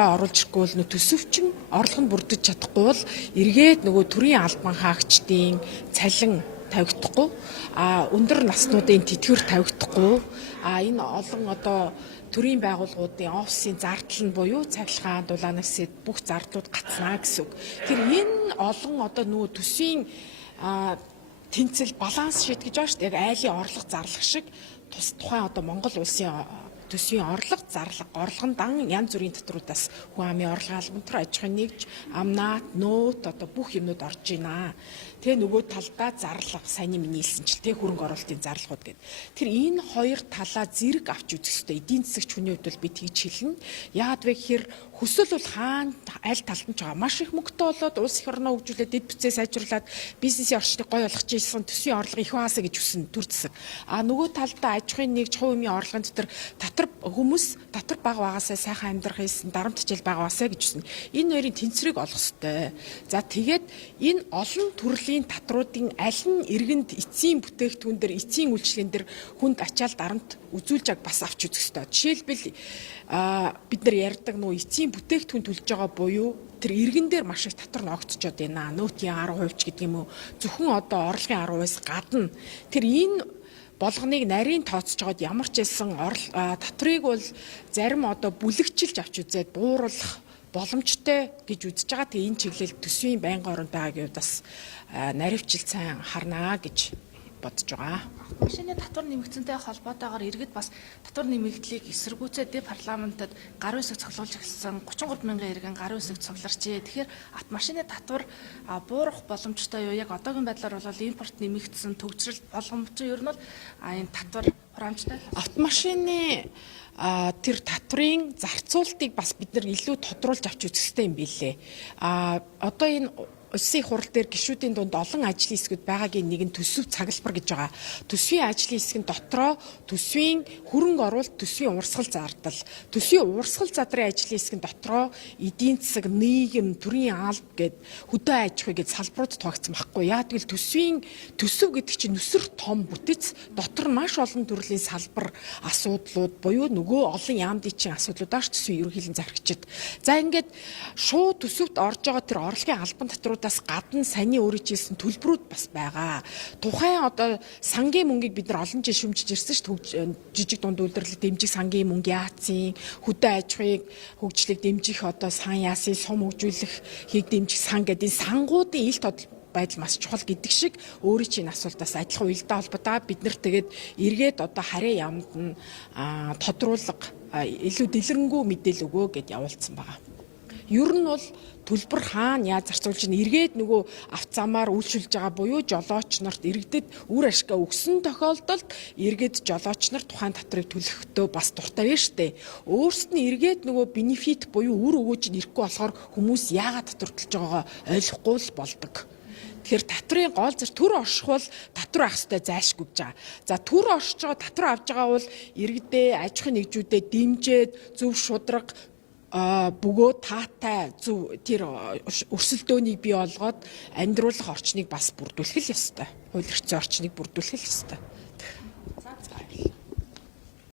Оруулж ирэхгүй бол төсөвчин орлого нь бүрдэж чадахгүй бол эргээд нөгөө төрийн албан хаагчдын цалин тавигдахгүй, өндөр наснуудын тэтгэвэр тавигдахгүй, энэ олон төрийн байгууллагуудын офисын зардал нь буюу цахилгаан, дулаанаас бүх зардлууд гацнаа гэсэн үг. Тэгэхээр энэ олон нөгөө төсвийн тэнцэл баланс шийдэж байгаа шүү дээ. Яг айлын орлого зарлах шиг тухайн Монгол улсын төсвийн орлого, зарлага, орлогын дан янз бүрийн татруудаас хүн амын орлогын албан аж ахуйн нэгж, амнаад, нөөт бүх юмнууд орж байна. Тэгээ нөгөө талдаа зарлага, сайн юм нийлсэнчлээ хөрөнгө оруулалтын зарлагууд гэдэг. Тэр энэ хоёр талаа зэрэг авч үзэх хэрэгтэй. Эдийн засагч хүний хувьд бол би тэгж хэлнэ. Яагаад вэ гэхээр хүсэл бол хаана аль талд нь ч байгаа. Маш их мөнгөтэй болоод улс их орноо хөгжүүлээд дэд бүтцээ сайжруулад бизнесийн орчныг гоё болгож ийсэн төсвийн орлого их баасаа гэж хүснэ төр засаг. Нөгөө талдаа аж ахуйн нэгж, хувь амын орлогын дотор хүмүүс татвар бага багасаа сайхан амьдрах хийсэн дарамт хичээл багасаа гэж үснэ. Энэ хоёрын тэнцвэрийг олох ёстой. За тэгээд энэ олон төрлийн татруудын аль нь иргэнд эцсийн бүтээгдэхүүн дээр, эцсийн үйлчлэгэн дээр хүнд ачаал дарамт үзүүлж бас авч үзэх ёстой. Жишээлбэл бид нар ярьдаг эцсийн бүтээгдэхүүн төлж байгаа буюу тэр иргэн дээр маш их татвар ногдчиход байна. Нөөтийн 10% ч гэдэг юм уу. Зөвхөн орлогын 10%-аас гадна тэр энэ болгоныг нарийн тооцож байгаад ямар ч хэлсэн татврыг бол зарим бүлэгчилж авч үзээд бууруулах боломжтой гэж үзэж байгаа. Тэгээ энэ чиглэл төсвийн байнгын оронд байгаагийн хувьд бас наривчил сайн харнаа гэж бодож байгаа. Машины татвар нэмэгдсэнтэй холбоотойгоор иргэд бас татвар нэмэгдлийг эсэргүүцээд парламентод гарын үсэг цуглуулж эхэлсэн 33 мянган иргэн гарын үсэг цугларчээ. Тэгэхээр машины татвар буурах боломжтой юу? Яг одоогийн байдлаар бол импорт нэмэгдсэн, төгсрөл болгоомжтой ер нь бол энэ татвар хураамжтай. Автомашины тэр татврын зарцуултыг бас бид нар илүү тодруулж авч үзэх хэрэгтэй юм билээ. Одоо энэ Улсын хурал дээр гишүүдийн дунд олон ажлын хэсгүүд байгаагийн нэг нь төсөв цаглбар гэж байгаа. Төсвийн ажлын хэсгийн дотроо төсвийн хөрөнгө оруулалт, төсвийн урсгал зардал, төсвийн урсгал задрын ажлын хэсгийн дотроо эдийн засаг, нийгэм, төрийн алба гэд хөдөө аж ахуй гэд салбарууд тоогдсон байхгүй. Яг л төсөв гэдэг чинь нүсэр том бүтэц, дотор нь маш олон төрлийн салбар асуудлууд буюу нөгөө олон яамдын асуудлуудаар төсвийн ерөнхийлөн зархичид. За ингээд шууд төсөвт орж байгаа тэр орлогын албан татрууд гадна саяны өөрөж хэлсэн төлбөрүүд бас байгаа. Тухайн сангийн мөнгийг бид нар олон жил шүмжиж ирсэн шүү. Жижиг дунд үйлдвэрлэлд дэмжих сангийн мөнгө яатсын, хөдөө аж ахуйг хөгжлийг дэмжих сан яасын, сум хөгжүүлэхийг дэмжих сан гэдэг сангуудын ил тодол байдал маш чухал гэдэг шиг өөрийн чинь асуултаас адилхан уялдаа холбоотой бид нар тэгээд эргээд харийн яамд нь тодруулга илүү дэлгэрэнгүй мэдээлэл өгөө гэд явуулсан байгаа. Ер нь бол төлбөр хаана яаж зарцуулж ийн эргээд нөгөө автозамаар үйлчилж байгаа буюу жолооч нарт иргэдэд үр ашгаа өгсөн тохиолдолд эргээд жолооч нар тухайн татрыг төлөхдөө бас дуртай байна штэ. Өөрсд нь эргээд нөгөө бенефит буюу үр өгөөж ирэхгүй болохоор хүмүүс яагаад татвар төлж байгаагаа ойлгохгүй л болдог. Тэгэхээр татрын гол зэрэг төр оршихвол татвар авах хэрэгтэй зайлшгүй гэж байгаа. За төр оршиж байгаа татвар авж байгаа бол иргэдээ аж ахуйн нэгжүүдэд дэмжиж зөв шударга бөгөөд таатай зөв тэр өрсөлдөөнийг бий болгоод амьдруулах орчныг бас бүрдүүлэх л ёстой. Хууль эрхцээ орчныг бүрдүүлэх л ёстой.